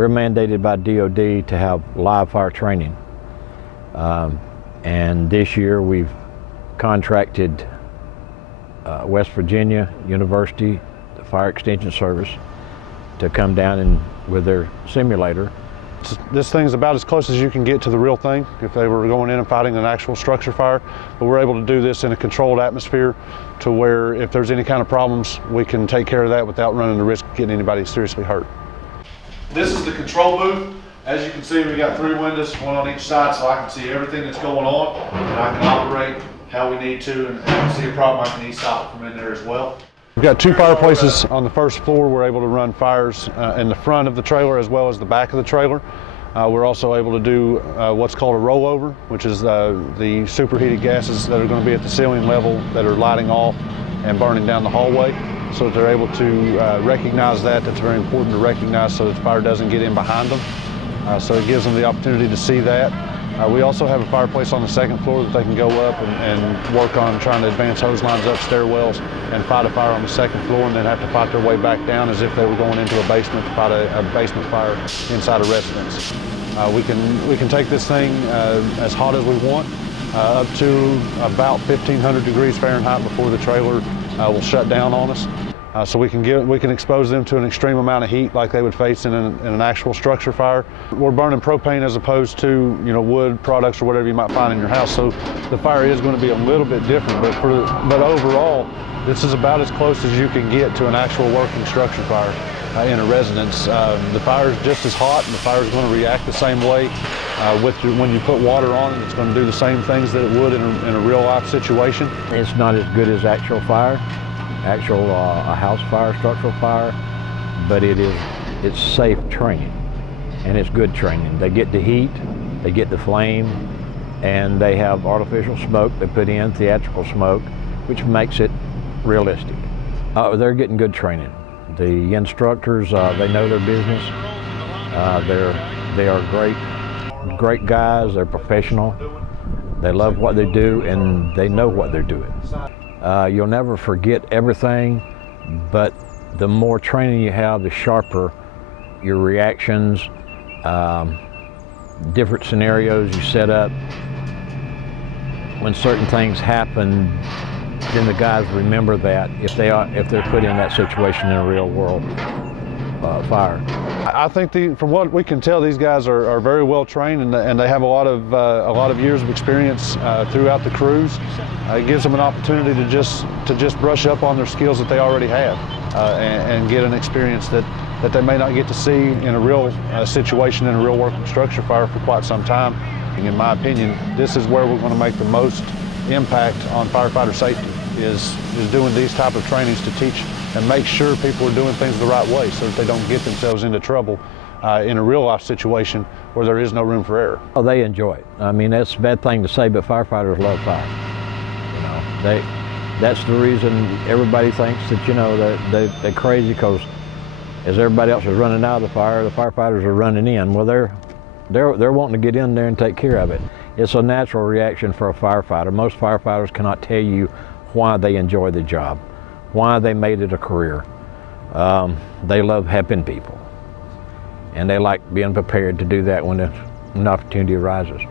We're mandated by DOD to have live fire training. And this year we've contracted West Virginia University, the Fire Extension Service, to come down with their simulator. This thing's about as close as you can get to the real thing if they were going in and fighting an actual structure fire, but we're able to do this in a controlled atmosphere to where if there's any kind of problems, we can take care of that without running the risk of getting anybody seriously hurt. This is the control booth. As you can see, we got 3 windows, 1 on each side, so I can see everything that's going on, and I can operate how we need to, and if I see a problem, I can e-stop it from in there as well. We've got 2 fireplaces on the first floor. We're able to run fires in the front of the trailer as well as the back of the trailer. We're also able to do what's called a rollover, which is the superheated gases that are going to be at the ceiling level that are lighting off and burning down the hallway, so that they're able to recognize that. That's very important to recognize so that the fire doesn't get in behind them. So it gives them the opportunity to see that. We also have a fireplace on the 2nd floor that they can go up and work on trying to advance hose lines up stairwells and fight a fire on the 2nd floor, and then have to fight their way back down as if they were going into a basement to fight a basement fire inside a residence. We can take this thing as hot as we want, up to about 1,500 degrees Fahrenheit before the trailer will shut down on us. So we can expose them to an extreme amount of heat like they would face in an actual structure fire. We're burning propane as opposed to wood products or whatever you might find in your house, so the fire is going to be a little bit different. But overall, this is about as close as you can get to an actual working structure fire in a residence. The fire is just as hot, and the fire is going to react the same way. When you put water on it, it's going to do the same things that it would in a real life situation. It's not as good as actual fire. A house fire, structural fire, but it's safe training, and it's good training. They get the heat, they get the flame, and they have artificial smoke they put in, theatrical smoke, which makes it realistic. They're getting good training. The instructors, they know their business. They are great guys. They're professional. They love what they do, and they know what they're doing. You'll never forget everything, but the more training you have, the sharper your reactions, different scenarios you set up. When certain things happen, then the guys remember that if they're put in that situation in a real world fire. I think from what we can tell, these guys are very well trained, and they have a lot of years of experience throughout the crews. It gives them an opportunity to just brush up on their skills that they already have, and get an experience that they may not get to see in a real situation in a real working structure fire for quite some time. In my opinion, this is where we're going to make the most impact on firefighter safety, is doing these type of trainings to teach and make sure people are doing things the right way so that they don't get themselves into trouble in a real life situation where there is no room for error. Oh, they enjoy it. I mean, that's a bad thing to say, but firefighters love fire. That's the reason everybody thinks that they're crazy, because as everybody else is running out of the firefighters are running in. Well, they're wanting to get in there and take care of it. It's a natural reaction for a firefighter. Most firefighters cannot tell you why they enjoy the job, why they made it a career. They love helping people, and they like being prepared to do that when an opportunity arises.